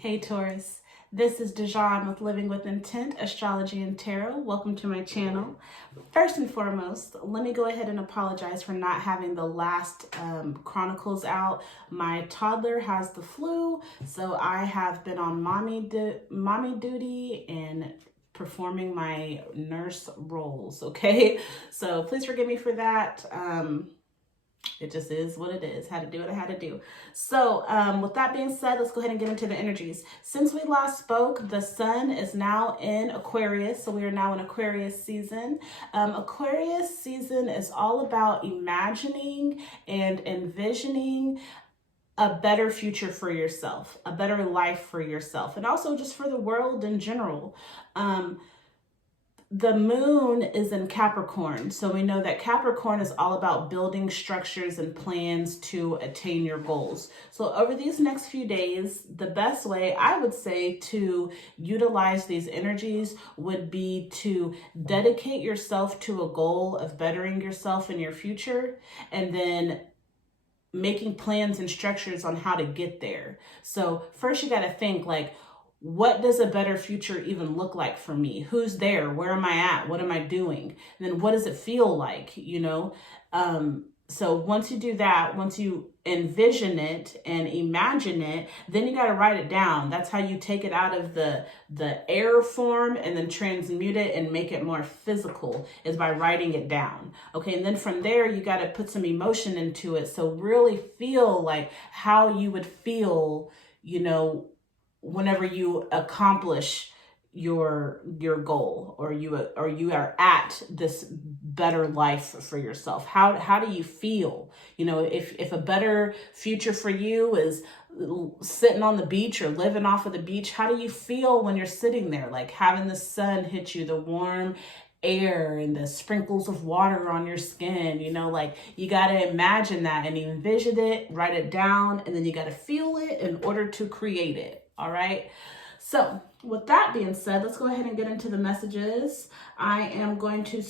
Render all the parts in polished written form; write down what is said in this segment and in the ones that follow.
Hey Taurus, this is Dejan with Living with Intent, Astrology and Tarot. Welcome to my channel. First and foremost, let me go ahead and apologize for not having the last Chronicles out. My toddler has the flu, so I have been on mommy duty and performing my nurse roles, okay? So please forgive me for that. It just is what it is. Had to do what I had to do. So with that being said, let's go ahead and get into the energies. Since we last spoke, the sun is now in Aquarius. So we are now in Aquarius season. Aquarius season is all about imagining and envisioning a better future for yourself, a better life for yourself, and also just for the world in general. The moon is in Capricorn, so we know that Capricorn is all about building structures and plans to attain your goals. So over these next few days, the best way I would say to utilize these energies would be to dedicate yourself to a goal of bettering yourself in your future, and then making plans and structures on how to get there. So first you got to think like, what does a better future even look like for me? Who's there? Where am I at? What am I doing? And then what does it feel like, So once you do that, once you envision it and imagine it, then you got to write it down. That's how you take it out of the air form and then transmute it and make it more physical, is by writing it down. Okay, and then from there, you got to put some emotion into it. So really feel like how you would feel, whenever you accomplish your goal, or you are at this better life for yourself. How do you feel? If a better future for you is sitting on the beach or living off of the beach, how do you feel when you're sitting there, like having the sun hit you, the warm air and the sprinkles of water on your skin? You got to imagine that and envision it, write it down, and then you got to feel it in order to create it. All right. So with that being said, let's go ahead and get into the messages. I'm going to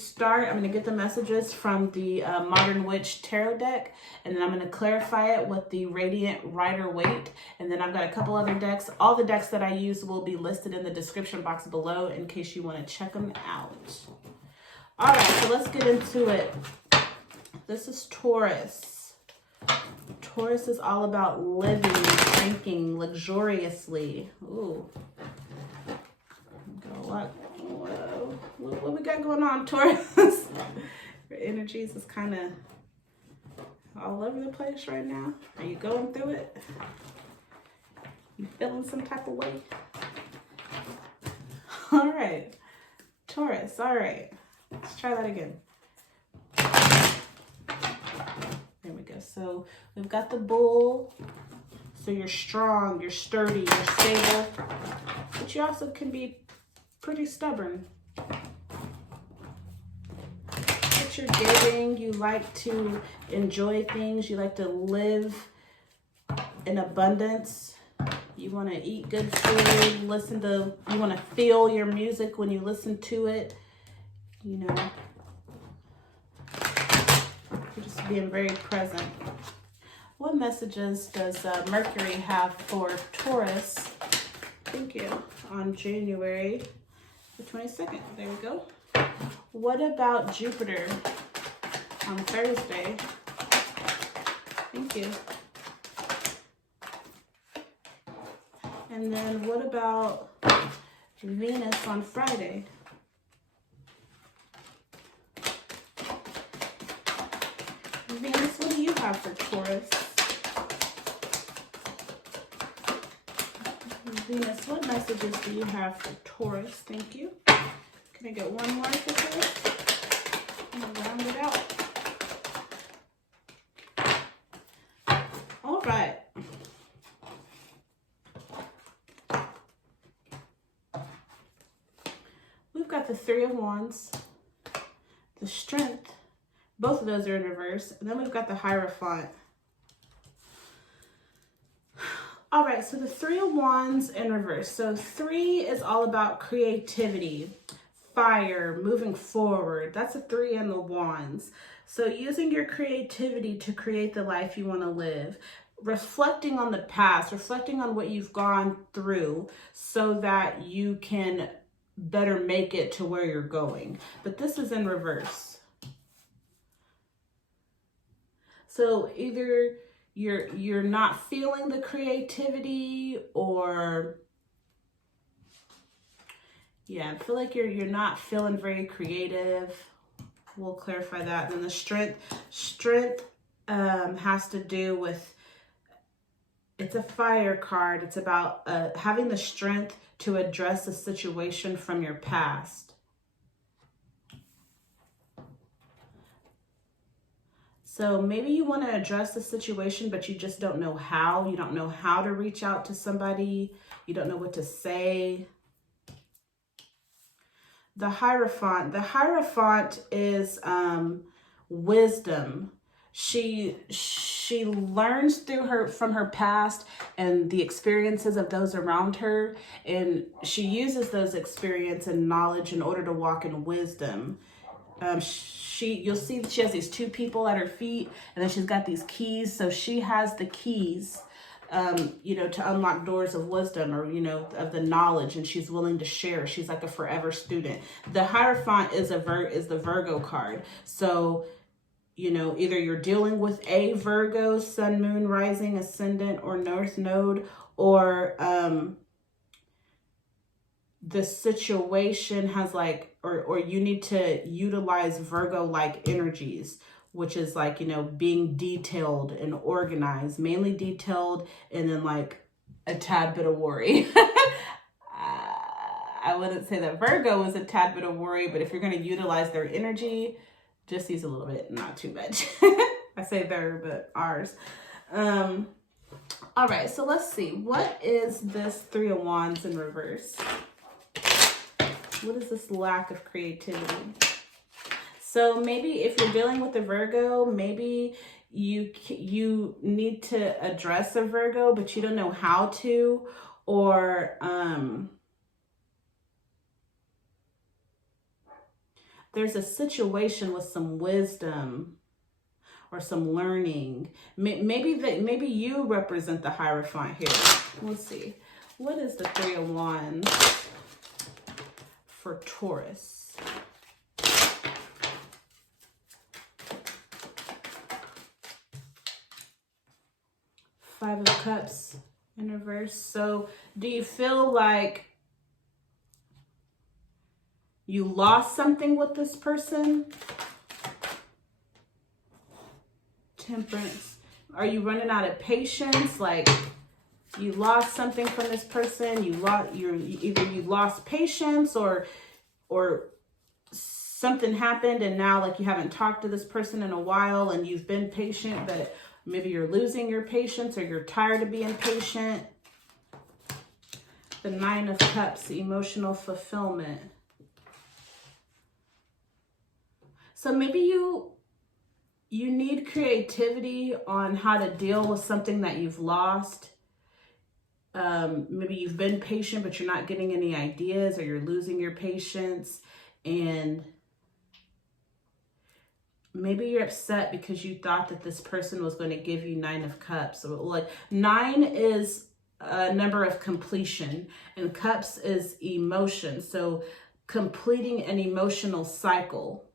get the messages from the Modern Witch Tarot deck, and then I'm going to clarify it with the Radiant Rider-Waite. And then I've got a couple other decks. All the decks that I use will be listed in the description box below in case you want to check them out. All right, so let's get into it. This is Taurus. Taurus is all about living, drinking luxuriously. Ooh. Whoa. What we got going on, Taurus? Your energies is kind of all over the place right now. Are you going through it? You feeling some type of way? All right. Taurus, all right. Let's try that again. There we go. So we've got the bull. So you're strong, you're sturdy, you're stable, but you also can be pretty stubborn. But you're giving, you like to enjoy things, you like to live in abundance. You want to eat good food, you want to feel your music when you listen to it, You're just being very present. What messages does Mercury have for Taurus? Thank you. On January the 22nd. There we go. What about Jupiter on Thursday? Thank you. And then what about Venus on Friday? Venus, what do you have for Taurus? Venus, what messages do you have for Taurus? Thank you. Can I get one more for Taurus? I'm going to round it out. All right. We've got the Three of Wands, the Strength. Both of those are in reverse. And then we've got the Hierophant. All right, so the Three of Wands in reverse. So 3 is all about creativity, fire, moving forward. That's a 3 in the Wands. So using your creativity to create the life you want to live. reflecting on the past, reflecting on what you've gone through so that you can better make it to where you're going. But this is in reverse. So either you're not feeling the creativity, or yeah, I feel like you're not feeling very creative. We'll clarify that. And then the strength has to do with, it's a fire card. It's about having the strength to address a situation from your past. So maybe you want to address the situation, but you just don't know how. You don't know how to reach out to somebody. You don't know what to say. The Hierophant is wisdom. She learns from her past and the experiences of those around her, and she uses those experience and knowledge in order to walk in wisdom. You'll see that she has these two people at her feet, and then she's got these keys. So she has the keys, to unlock doors of wisdom, or, of the knowledge, and she's willing to share. She's like a forever student. The Hierophant is the Virgo card. So, either you're dealing with a Virgo, sun, moon, rising, ascendant, or north node, or the situation has or you need to utilize Virgo-like energies, which is being detailed and organized, mainly detailed, and then a tad bit of worry. I wouldn't say that Virgo is a tad bit of worry, but if you're going to utilize their energy, just use a little bit, not too much. I say their, but ours. All right, so let's see. What is this Three of Wands in reverse? What is this lack of creativity? So maybe if you're dealing with a Virgo, maybe you need to address a Virgo, but you don't know how to, or there's a situation with some wisdom or some learning. Maybe you represent the Hierophant here. Let's see. What is the Three of Wands for Taurus? Five of Cups in reverse. So do you feel like you lost something with this person? Temperance. Are you running out of patience? You lost something from this person. Either you lost patience, or something happened, and now you haven't talked to this person in a while, and you've been patient, but maybe you're losing your patience, or you're tired of being patient. The Nine of Cups, emotional fulfillment. So maybe you need creativity on how to deal with something that you've lost. Maybe you've been patient, but you're not getting any ideas, or you're losing your patience. And maybe you're upset because you thought that this person was going to give you Nine of Cups. So 9 is a number of completion, and Cups is emotion. So completing an emotional cycle.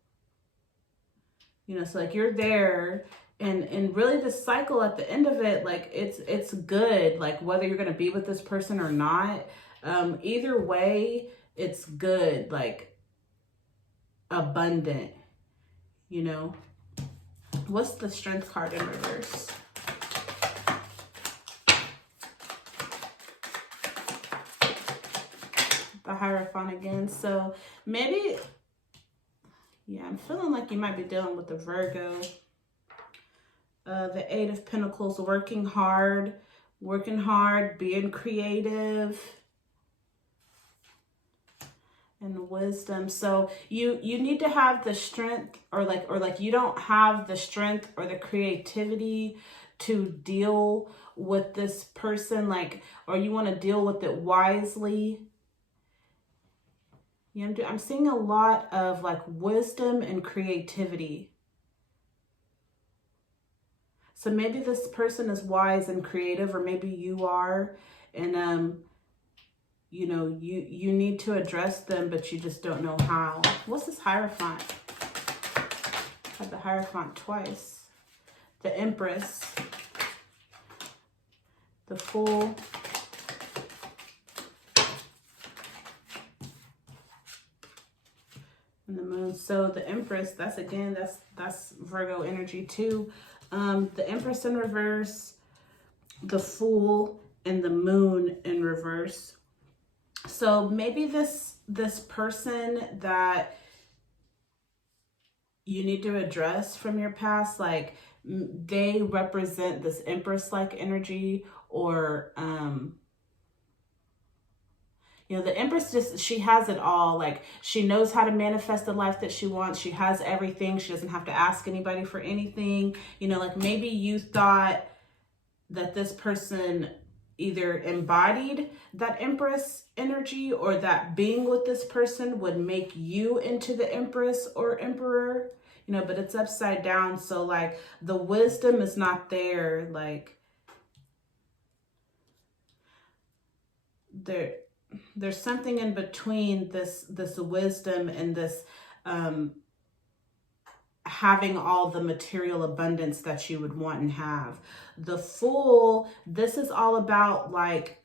So you're there, and really the cycle at the end of it, it's good, whether you're going to be with this person or not. Either way, it's good, abundant, What's the Strength card in reverse? The Hierophant again. So maybe, yeah, I'm feeling like you might be dealing with the Virgo. The Eight of Pentacles, working hard, being creative, and wisdom. So you need to have the strength, or you don't have the strength or the creativity to deal with this person, or you want to deal with it wisely. I'm seeing a lot of wisdom and creativity. So maybe this person is wise and creative, or maybe you are, and you know, you need to address them, but you just don't know how. What's this Hierophant? I had the Hierophant twice. The Empress, the Fool, and the Moon. So the Empress, that's again, that's Virgo energy too. The Empress in reverse, the Fool, and the Moon in reverse. So maybe this person that you need to address from your past, like they represent this Empress-like energy, or you know, the Empress just, she has it all. Like, she knows how to manifest the life that she wants. She has everything. She doesn't have to ask anybody for anything. You know, like maybe you thought that this person either embodied that Empress energy, or that being with this person would make you into the Empress or Emperor, you know, but it's upside down. So like the wisdom is not there. Like there's something in between this wisdom and this having all the material abundance that you would want and have. The Fool, this is all about like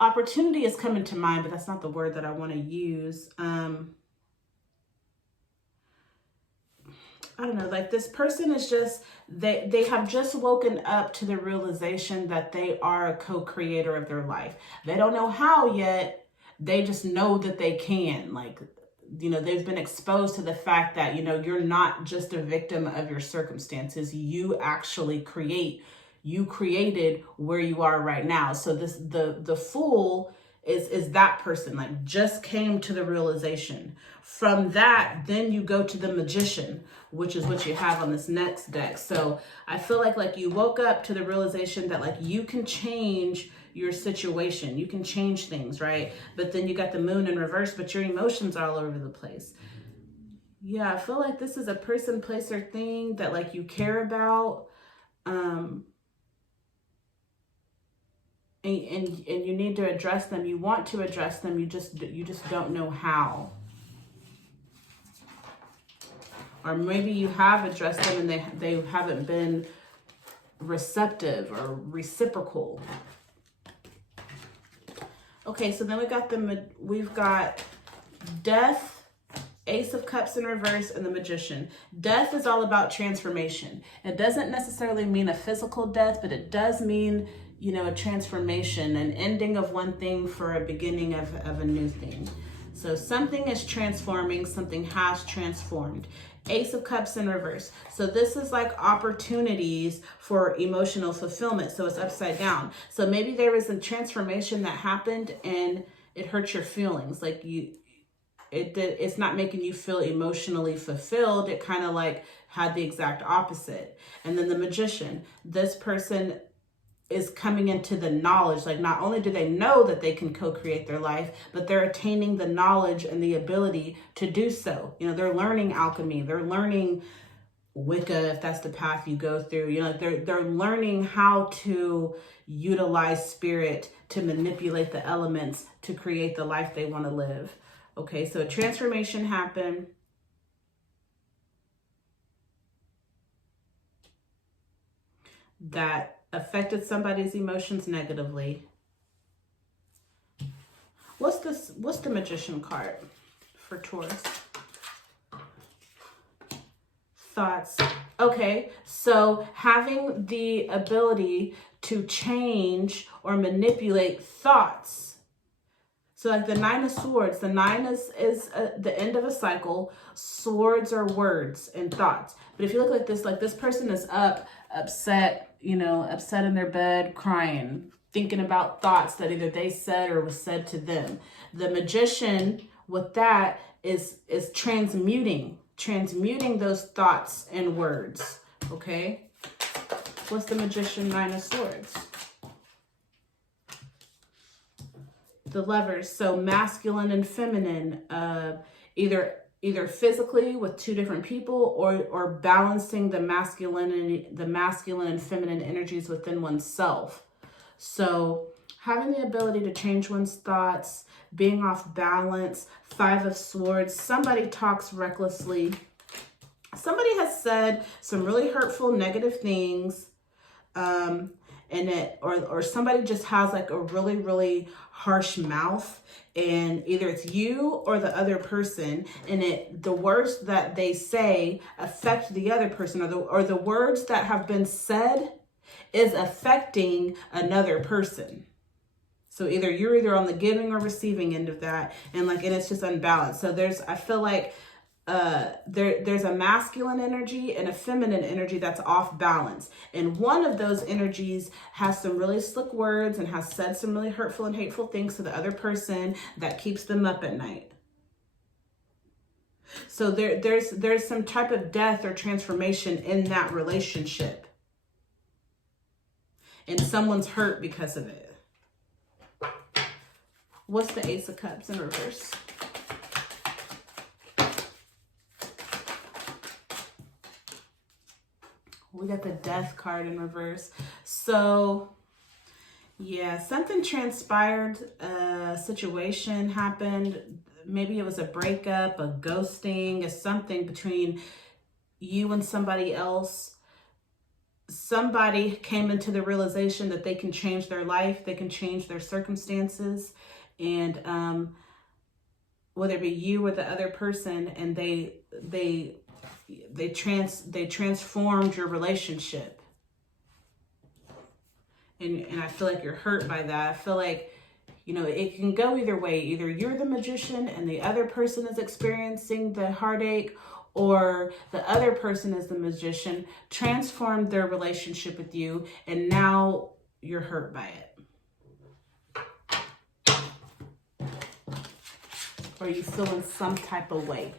opportunity is coming to mind, but that's not the word that I want to use. I don't know, like this person is just, they have just woken up to the realization that they are a co-creator of their life. They don't know how yet. They just know that they can. Like, you know, they've been exposed to the fact that, you know, you're not just a victim of your circumstances. You actually created where you are right now. So the Fool is that person, like just came to the realization. From that, then you go to the Magician, which is what you have on this next deck. So I feel like you woke up to the realization that like you can change your situation, you can change things, right? But then you got the Moon in reverse, but your emotions are all over the place. Yeah, I feel like this is a person, place, or thing that like you care about, and you need to address them. You want to address them, you just don't know how. Or maybe you have addressed them and they haven't been receptive or reciprocal. Okay, so then we've got Death, Ace of Cups in reverse, and the Magician. Death is all about transformation. It doesn't necessarily mean a physical death, but it does mean, you know, a transformation, an ending of one thing for a beginning of a new thing. So something is transforming, something has transformed. Ace of Cups in reverse. So this is like opportunities for emotional fulfillment. So it's upside down. So maybe there was a transformation that happened and it hurt your feelings. Like it's not making you feel emotionally fulfilled. It kind of like had the exact opposite. And then the Magician, this person is coming into the knowledge. Like not only do they know that they can co-create their life, but they're attaining the knowledge and the ability to do so. You know, they're learning alchemy, they're learning Wicca, if that's the path you go through. You know, they're learning how to utilize spirit to manipulate the elements to create the life they want to live. Okay, so a transformation happened. That affected somebody's emotions negatively. What's the Magician card for Taurus? Thoughts. Okay, so having the ability to change or manipulate thoughts. So like the Nine of Swords, the nine is the end of a cycle. Swords are words and thoughts. But if you look like this person is upset, you know, upset in their bed, crying, thinking about thoughts that either they said or was said to them. The Magician with that is transmuting those thoughts and words. Okay. What's the Magician, Nine of Swords? The Lovers. So masculine and feminine, either either physically with two different people, or balancing the masculine and feminine energies within oneself. So having the ability to change one's thoughts, being off balance, 5 of Swords, somebody talks recklessly. Somebody has said some really hurtful, negative things, or somebody just has like a really, really harsh mouth, and either it's you or the other person, and the words that they say affect the other person, or the words that have been said is affecting another person. So you're on the giving or receiving end of that, and it's just unbalanced. So I feel like there's a masculine energy and a feminine energy that's off balance. And one of those energies has some really slick words and has said some really hurtful and hateful things to the other person that keeps them up at night. So there's some type of death or transformation in that relationship. And someone's hurt because of it. What's the Ace of Cups in reverse? We got the Death card in reverse. So, yeah, something transpired. A situation happened. Maybe it was a breakup, a ghosting, a something between you and somebody else. Somebody came into the realization that they can change their life. They can change their circumstances. And whether it be you or the other person, and they transformed your relationship, and I feel like you're hurt by that. I feel like, it can go either way. Either you're the magician and the other person is experiencing the heartache, or the other person is the magician, transformed their relationship with you, and now you're hurt by it. Or you feeling some type of way.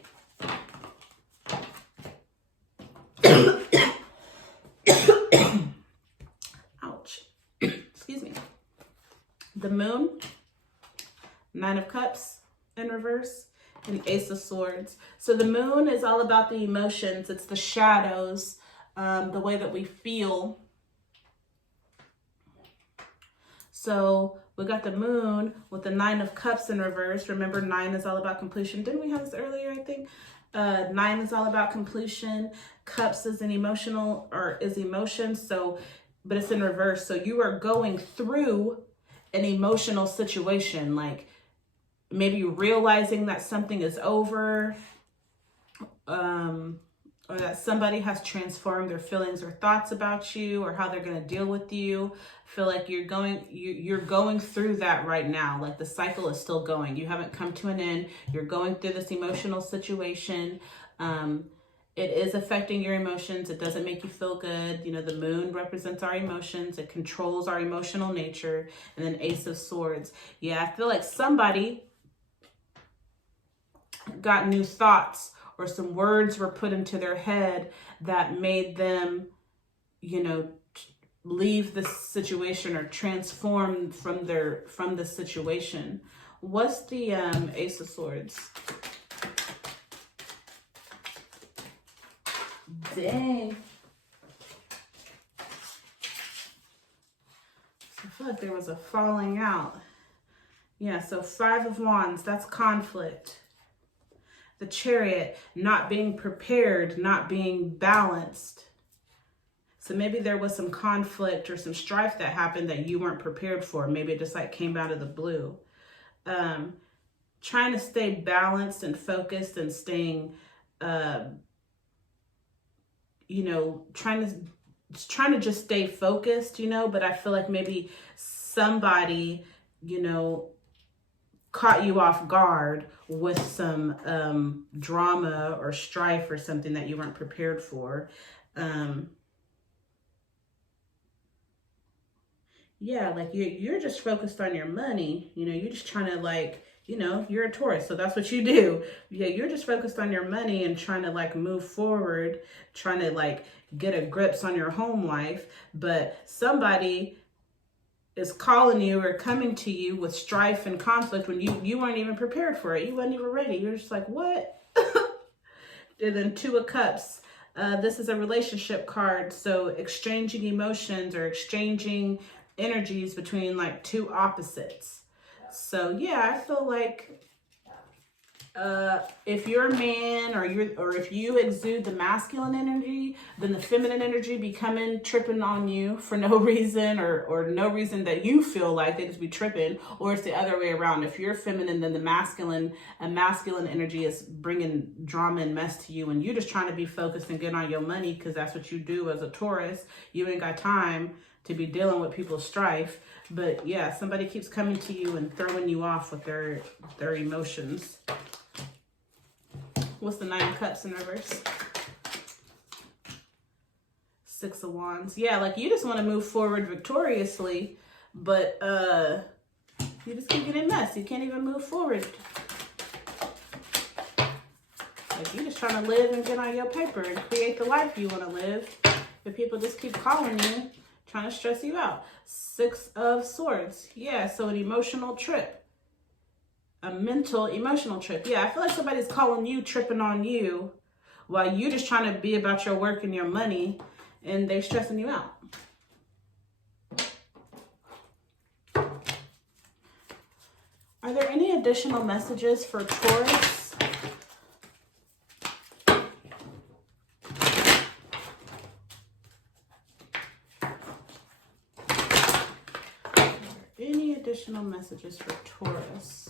Ouch. Excuse me. The Moon, 9 of Cups in reverse, and Ace of Swords. So the Moon is all about the emotions. It's the shadows, the way that we feel. So we got the Moon with the 9 of Cups in reverse. Remember, 9 is all about completion. Didn't we have this earlier, I think? 9 is all about completion. Cups is emotion. So, but it's in reverse. So you are going through an emotional situation, like maybe realizing that something is over, or that somebody has transformed their feelings or thoughts about you, or how they're going to deal with you. I feel like you're going through that right now. Like the cycle is still going. You haven't come to an end. You're going through this emotional situation. It is affecting your emotions. It doesn't make you feel good. The Moon represents our emotions. It controls our emotional nature. And then Ace of Swords. Yeah, I feel like somebody got new thoughts, or some words were put into their head that made them, leave the situation or transform from the situation. What's the Ace of Swords? Dang. I feel like there was a falling out. Yeah, so 5 of Wands, that's conflict. The Chariot, not being prepared, not being balanced. So maybe there was some conflict or some strife that happened that you weren't prepared for. Maybe it just came out of the blue. Trying to stay balanced and focused and staying, trying to just stay focused, but I feel like maybe somebody, caught you off guard with some drama or strife or something that you weren't prepared for. Yeah, like you're just focused on your money. You're just trying to you're a Taurus, so that's what you do. Yeah, you're just focused on your money and trying to move forward, trying to get a grips on your home life. But somebody is calling you or coming to you with strife and conflict when you weren't even prepared for it. You weren't even ready. You're just like, what? And then Two of Cups. This is a relationship card. So exchanging emotions or exchanging energies between like two opposites. So yeah, I feel like if you're a man or if you exude the masculine energy, then the feminine energy be coming tripping on you for no reason or no reason that you feel like they just be tripping, or it's the other way around. If you're feminine, then the masculine energy is bringing drama and mess to you, and you just trying to be focused and get on your money because that's what you do as a Taurus. You ain't got time to be dealing with people's strife. But yeah, somebody keeps coming to you and throwing you off with their emotions. What's the Nine of Cups in reverse? Six of Wands. Yeah, like you just want to move forward victoriously, but you just keep getting messed. You can't even move forward. Like you're just trying to live and get on your paper and create the life you want to live. But people just keep calling you, trying to stress you out. Six of Swords. Yeah, so an emotional trip. A mental, emotional trip. Yeah, I feel like somebody's calling you, tripping on you, while you just trying to be about your work and your money, and they're stressing you out. Are there any additional messages for Taurus? Any additional messages for Taurus?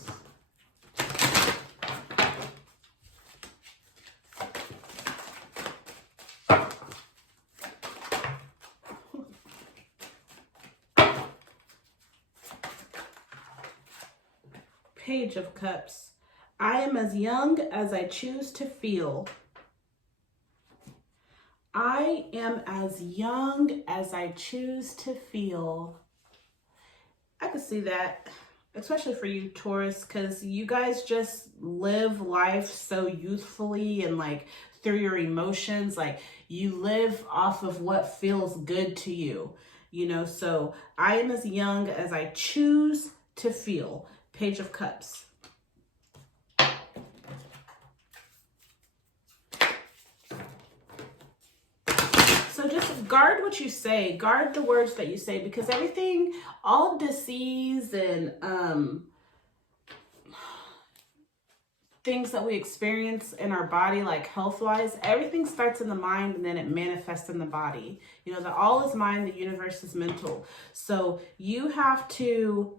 Page of Cups. I am as young as I choose to feel. I am as young as I choose to feel. I could see that, especially for you, Taurus, because you guys just live life so youthfully and like through your emotions. Like you live off of what feels good to you, you know? So I am as young as I choose to feel. Page of Cups. So just guard what you say, guard the words that you say, because everything, all disease and things that we experience in our body, like health-wise, everything starts in the mind and then it manifests in the body. You know, the all is mind, the universe is mental. So you have to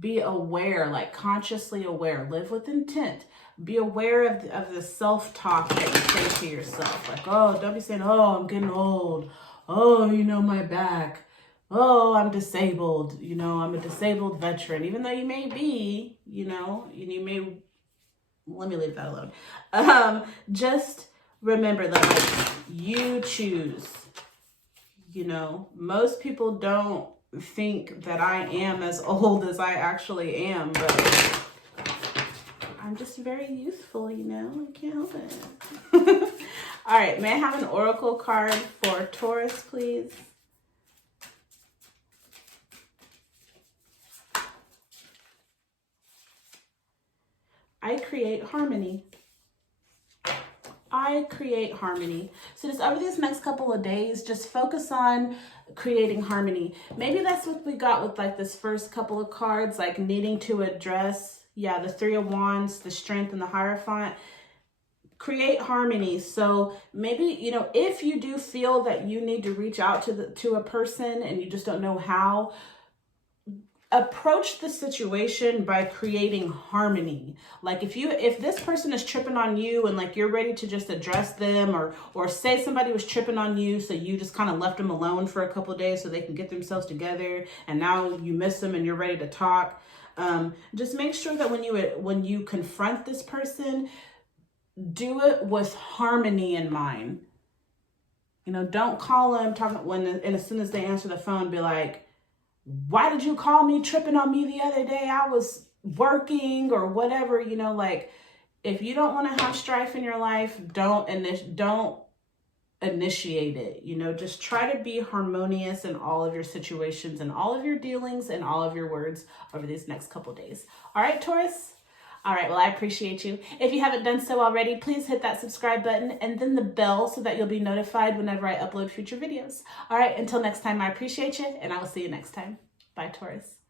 be aware, like consciously aware, live with intent, be aware of the self-talk that you say to yourself. Like, oh, don't be saying, oh, I'm getting old. Oh, you know, my back. Oh, I'm disabled. You know, I'm a disabled veteran, even though you may be, you know, and you may, let me leave that alone. Just remember that like, you choose, you know, most people don't think that I am as old as I actually am, but I'm just very youthful, you know, I can't help it. All right, may I have an oracle card for Taurus, please? I create harmony. I create harmony. So just over these next couple of days, just focus on creating harmony. Maybe that's what we got with like this first couple of cards, like needing to address, yeah, the Three of Wands, the Strength, and the Hierophant. Create harmony. So maybe, you know, if you do feel that you need to reach out to a person and you just don't know how, approach the situation by creating harmony. Like if this person is tripping on you and like you're ready to just address them, or say somebody was tripping on you, so you just kind of left them alone for a couple of days so they can get themselves together, and now you miss them and you're ready to talk. Just make sure that when you confront this person, do it with harmony in mind. You know, don't call them and as soon as they answer the phone, be like, why did you call me tripping on me the other day? I was working or whatever, you know, like if you don't want to have strife in your life, don't initiate it. You know, just try to be harmonious in all of your situations and all of your dealings and all of your words over these next couple days. All right, Taurus, All right, well, I appreciate you. If you haven't done so already, please hit that subscribe button and then the bell so that you'll be notified whenever I upload future videos. All right, until next time, I appreciate you, and I will see you next time. Bye, Taurus.